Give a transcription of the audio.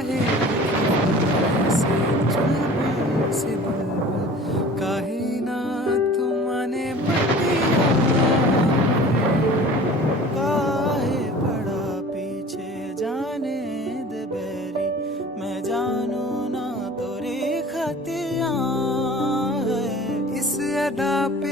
काहे से चुलबुल से बुलबुल काहे ना तुमने बतिया काहे पड़ा पीछे जाने दे बैरी मैं जानू ना तोरी खतिया है इस अदा पे